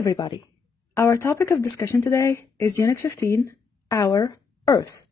everybody. Our topic of discussion today is Unit 15, Our Earth.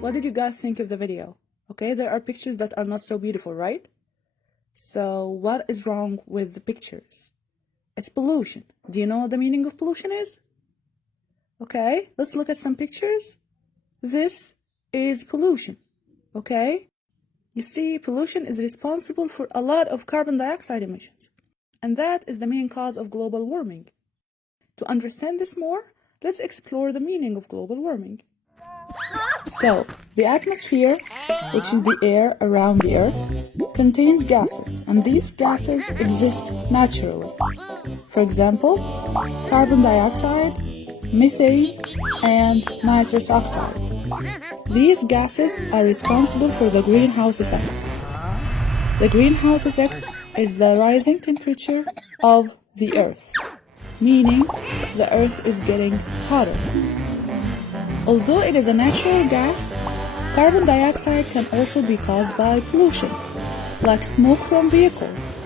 What did you guys think of the video? Okay, there are pictures that are not so beautiful, right? So what is wrong with the pictures? It's pollution. Do you know what the meaning of pollution is? Okay, let's look at some pictures. This is pollution, okay? You see, pollution is responsible for a lot of carbon dioxide emissions, and that is the main cause of global warming. To understand this more, let's explore the meaning of global warming. So, the atmosphere, which is the air around the Earth, contains gases, and these gases exist naturally. For example, carbon dioxide, methane, and nitrous oxide. These gases are responsible for the greenhouse effect. The greenhouse effect is the rising temperature of the Earth, meaning the Earth is getting hotter. Although it is a natural gas, carbon dioxide can also be caused by pollution, like smoke from vehicles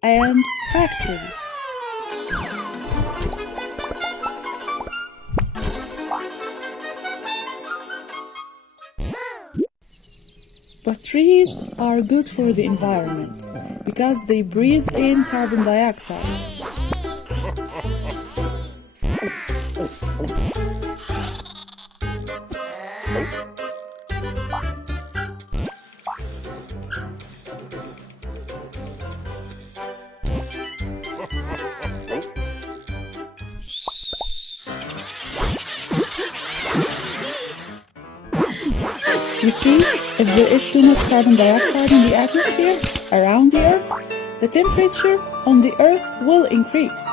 and factories. But trees are good for the environment because they breathe in carbon dioxide. You see, if there is too much carbon dioxide in the atmosphere around the Earth, the temperature on the Earth will increase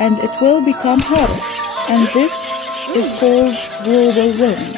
and it will become hotter, and this is called global warming.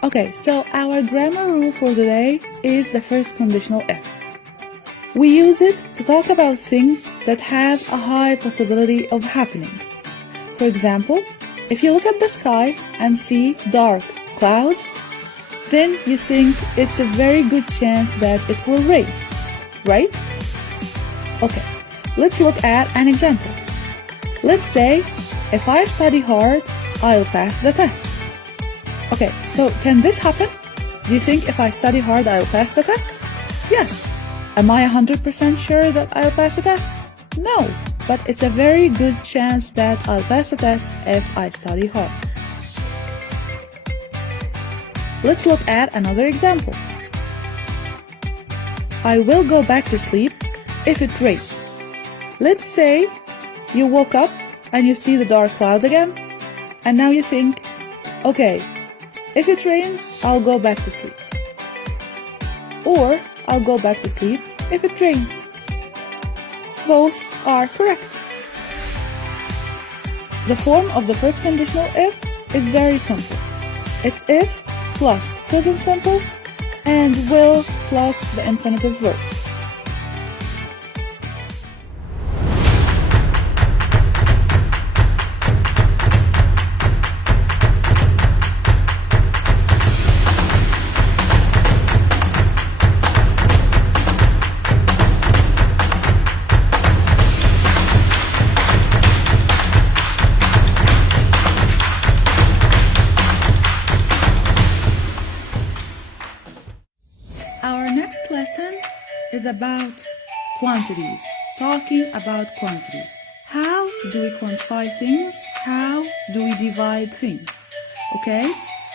Okay, so our grammar rule for today is the first conditional if. We use it to talk about things that have a high possibility of happening. For example, if you look at the sky and see dark clouds, then you think it's a very good chance that it will rain, right? Okay, let's look at an example. Let's say, if I study hard, I'll pass the test. Okay, so can this happen? Do you think if I study hard, I'll pass the test? Yes. Am I 100% sure that I'll pass the test? No, but it's a very good chance that I'll pass the test if I study hard. Let's look at another example. I will go back to sleep if it rains. Let's say you woke up and you see the dark clouds again, and now you think, okay, if it rains, I'll go back to sleep. Or I'll go back to sleep if it rains. Both are correct. The form of the first conditional if is very simple. It's if plus present simple and will plus the infinitive verb. Our next lesson is about quantities, talking about quantities. How do we quantify things? How do we divide things? Okay,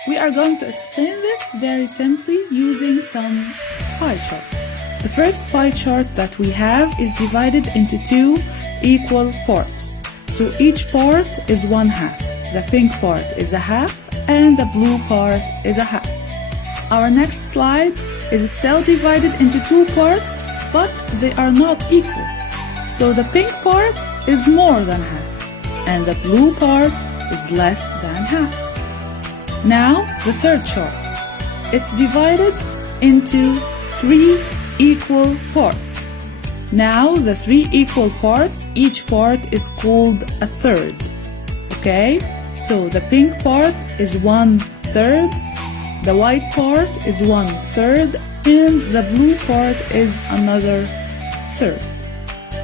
we are going to explain this very simply using some pie charts. The first pie chart that we have is divided into two equal parts. So each part is 1/2. The pink part is 1/2 and the blue part is 1/2. Our next slide is still divided into two parts, but they are not equal. So the pink part is more than 1/2 and the blue part is less than 1/2. Now the third chart. It's divided into three equal parts. Now the three equal parts, each part is called a third. Okay, so the pink part is 1/3, the white part is 1/3, and the blue part is another third.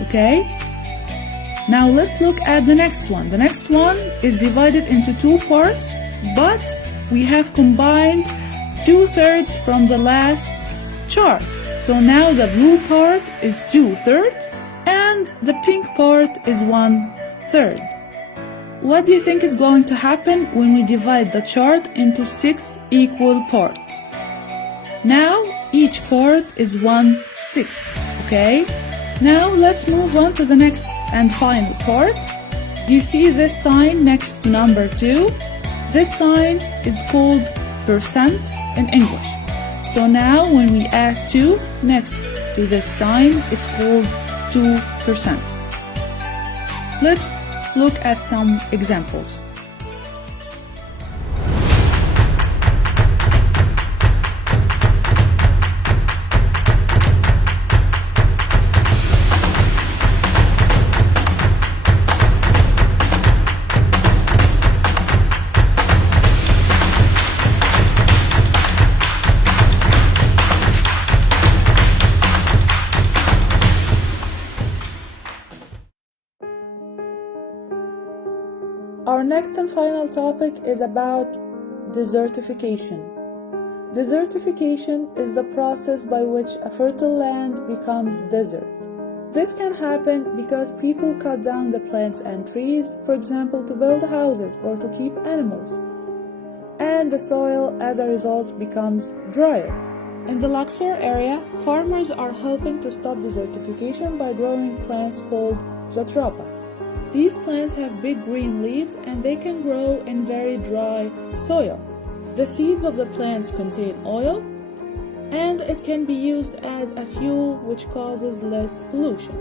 Okay? Now let's look at the next one. The next one is divided into two parts, but we have combined 2/3 from the last chart. So now the blue part is 2/3 and the pink part is 1/3. What do you think is going to happen when we divide the chart into 6 equal parts? Now each part is 1/6. Okay? Now let's move on to the next and final part. Do you see this sign next to number 2? This sign is called percent in English. So now when we add 2 next to this sign, it's called 2%. Let's look at some examples. Our next and final topic is about desertification. Desertification is the process by which a fertile land becomes desert. This can happen because people cut down the plants and trees, for example, to build houses or to keep animals. And the soil, as a result, becomes drier. In the Luxor area, farmers are helping to stop desertification by growing plants called jatropha. These plants have big green leaves and they can grow in very dry soil. The seeds of the plants contain oil and it can be used as a fuel which causes less pollution.